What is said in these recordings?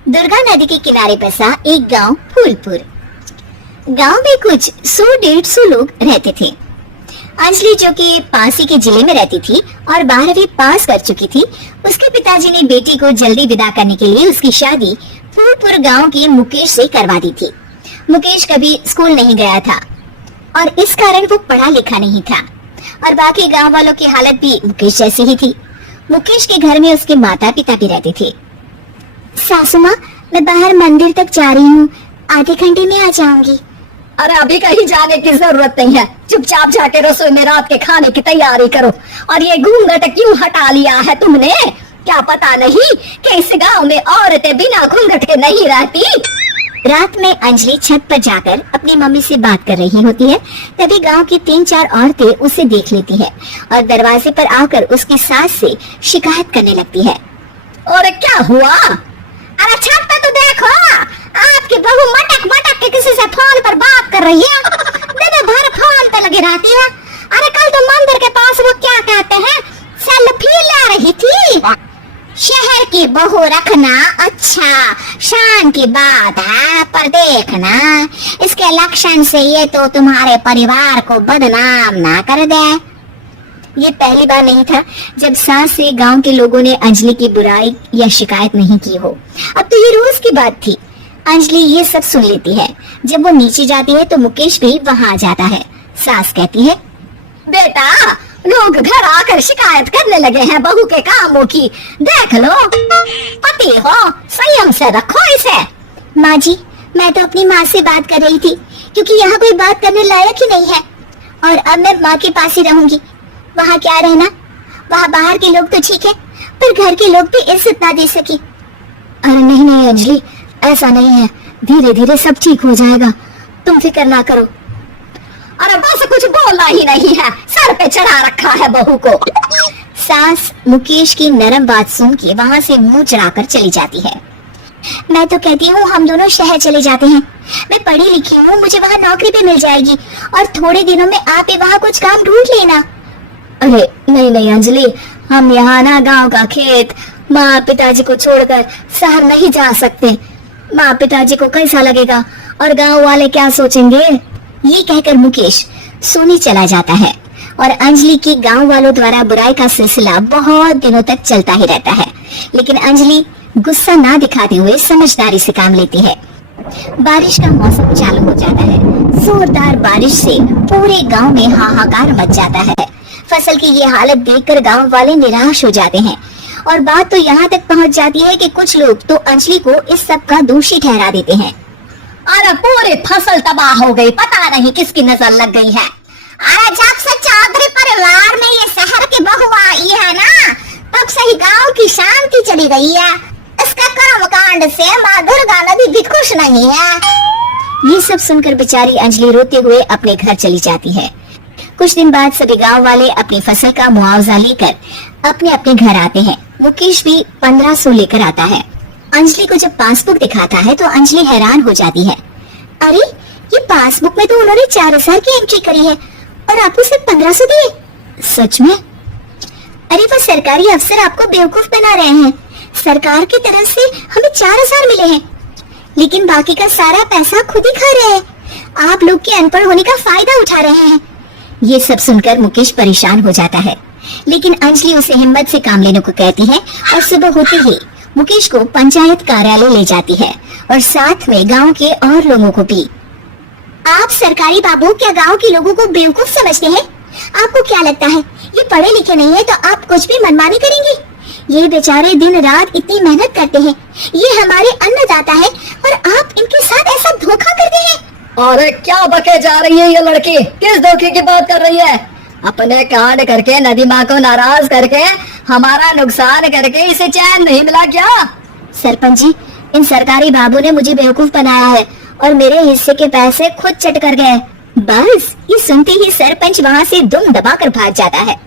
दुर्गा नदी के किनारे बसा एक गांव फूलपुर। गांव में कुछ 100-150 लोग रहते थे। अंजलि, जो कि पास ही के जिले में रहती थी और 12वीं पास कर चुकी थी, उसके पिताजी ने बेटी को जल्दी विदा करने के लिए उसकी शादी फूलपुर गांव के मुकेश से करवा दी थी। मुकेश कभी स्कूल नहीं गया था और इस कारण वो पढ़ा लिखा नहीं था और बाकी गांव वालों की हालत भी मुकेश जैसी ही थी। मुकेश के घर में उसके माता पिता भी रहते थे। सासू माँ, मैं बाहर मंदिर तक जा रही हूँ, आधे घंटे में आ जाऊंगी। अरे अभी कहीं जाने की जरूरत नहीं है, चुपचाप जाके रसोई में रात के खाने की तैयारी करो। और ये घूंघट क्यों हटा लिया है तुमने? क्या पता नहीं कि इस गांव में औरतें बिना घूंघट के नहीं रहती। रात में अंजलि छत पर जाकर अपनी मम्मी से बात कर रही होती है, तभी गांव की 3-4 औरतें उसे देख लेती है और दरवाजे पर आकर उसकी सास से शिकायत करने लगती है। और क्या हुआ? अरे छत पे तो देखो, आपकी बहू मटक मटक के किसी से फोन पर बात कर रही है। दिन भर फोन पे लगी रहती है। अरे कल तो मंदिर के पास वो क्या कहते हैं, सेल्फी ले रही थी। शहर की बहू रखना अच्छा शान की बात है, पर देखना इसके लक्षण से ये तो तुम्हारे परिवार को बदनाम ना कर दे। ये पहली बार नहीं था जब सास से गांव के लोगों ने अंजलि की बुराई या शिकायत नहीं की हो। अब तो ये रोज की बात थी। अंजलि ये सब सुन लेती है। जब वो नीचे जाती है तो मुकेश भी वहाँ आ जाता है। सास कहती है, बेटा, लोग घर आकर शिकायत करने लगे हैं बहू के कामों की, देख लो। पति हो, संयम से रखो इसे। माँ जी, मैं तो अपनी माँ से बात कर रही थी, क्योंकि यहाँ कोई बात करने लायक ही नहीं है और अब मैं माँ के पास ही रहूंगी। वहाँ क्या रहना, वहाँ बाहर के लोग तो ठीक है, पर घर के लोग भी इज्जत ना दे सके। अरे नहीं नहीं अंजलि, ऐसा नहीं है, धीरे धीरे सब ठीक हो जाएगा, तुम फिक्र ना करो। अरे बस कुछ बोलना ही नहीं है, सर पे चढ़ा रखा है बहू को। सास मुकेश की नरम बात सुन के वहाँ से मुंह चढ़ाकर चली जाती है। मैं तो कहती हूँ हम दोनों शहर चले जाते हैं। मैं पढ़ी लिखी हूँ, मुझे वहाँ नौकरी भी मिल जाएगी और थोड़े दिनों में आप भी वहाँ कुछ काम ढूंढ लेना। अरे नहीं नहीं अंजलि, हम यहाँ ना गांव का खेत, माँ पिताजी को छोड़कर शहर नहीं जा सकते। माँ पिताजी को कैसा लगेगा और गांव वाले क्या सोचेंगे? ये कहकर मुकेश सोने चला जाता है और अंजलि की गांव वालों द्वारा बुराई का सिलसिला बहुत दिनों तक चलता ही रहता है। लेकिन अंजलि गुस्सा ना दिखाते हुए समझदारी से काम लेती है। बारिश का मौसम चालू हो जाता है। जोरदार बारिश से पूरे गांव में हाहाकार मच जाता है। फसल की ये हालत देखकर गांव वाले निराश हो जाते हैं और बात तो यहाँ तक पहुँच जाती है कि कुछ लोग तो अंजलि को इस सब का दोषी ठहरा देते हैं। अरे पूरी फसल तबाह हो गई, पता नहीं किसकी नजर लग गई है। अरे जब से चौधरी परिवार में ये शहर की बहू आई है ना, तब से ही गांव की शांति चली गई है। इसका कर्मकांड से माँ दुर्गा नदी भी खुश नहीं है। ये सब सुनकर बेचारी अंजलि रोते हुए अपने घर चली जाती है। कुछ दिन बाद सभी गांव वाले अपनी फसल का मुआवजा लेकर अपने अपने घर आते हैं। मुकेश भी 1500 लेकर आता है। अंजलि को जब पासबुक दिखाता है तो अंजलि हैरान हो जाती है। अरे ये पासबुक में तो उन्होंने 4000 की एंट्री करी है और आपको सिर्फ 1500 दिए। सच में? अरे वो सरकारी अफसर आपको बेवकूफ बना रहे हैं। सरकार की तरफ से हमें 4000 मिले हैं, लेकिन बाकी का सारा पैसा खुद ही खा रहे हैं। आप लोग के अनपढ़ होने का फायदा उठा रहे हैं। ये सब सुनकर मुकेश परेशान हो जाता है, लेकिन अंजलि उसे हिम्मत से काम लेने को कहती है और सुबह होते ही मुकेश को पंचायत कार्यालय ले जाती है और साथ में गांव के और लोगों को भी। आप सरकारी बाबू क्या गांव के लोगों को बेवकूफ समझते हैं? आपको क्या लगता है ये पढ़े लिखे नहीं है तो आप कुछ भी मनमानी करेंगे? ये बेचारे दिन रात इतनी मेहनत करते हैं, ये हमारे अन्नदाता है और आप इनके साथ ऐसा धोखा करते हैं। अरे क्या बके जा रही है ये लड़की, किस धोखे की बात कर रही है? अपने कांड करके नदी माँ को नाराज करके हमारा नुकसान करके इसे चैन नहीं मिला क्या? सरपंच जी, इन सरकारी बाबू ने मुझे बेवकूफ बनाया है और मेरे हिस्से के पैसे खुद चट कर गए। बस ये सुनते ही सरपंच वहाँ से दुम दबाकर भाग जाता है।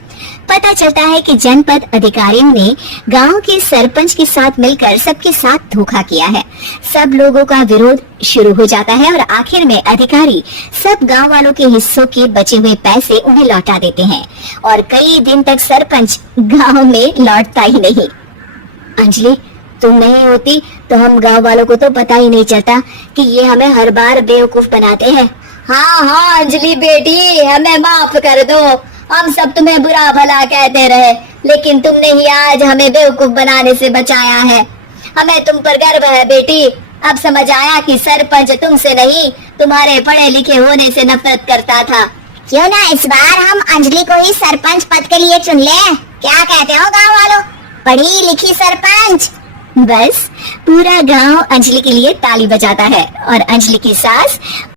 पता चलता है कि जनपद अधिकारियों ने गांव के सरपंच के साथ मिलकर सबके साथ धोखा किया है। सब लोगों का विरोध शुरू हो जाता है और आखिर में अधिकारी सब गांव वालों के हिस्सों के बचे हुए पैसे उन्हें लौटा देते हैं और कई दिन तक सरपंच गांव में लौटता ही नहीं। अंजलि, तुम नहीं होती तो हम गांव वालों को तो पता ही नहीं चलता कि ये हमें हर बार बेवकूफ बनाते हैं। हाँ हाँ अंजलि बेटी, हमें माफ कर दो। हम सब तुम्हें बुरा भला कहते रहे, लेकिन तुमने ही आज हमें बेवकूफ बनाने से बचाया है। हमें तुम पर गर्व है बेटी। अब समझ आया कि सरपंच तुमसे नहीं, तुम्हारे पढ़े लिखे होने से नफरत करता था। क्यों ना इस बार हम अंजलि को ही सरपंच पद के लिए चुन लें? क्या कहते हो गांव वालों? पढ़ी लिखी सरपंच। बस पूरा गांव अंजलि के लिए ताली बजाता है और अंजलि की सास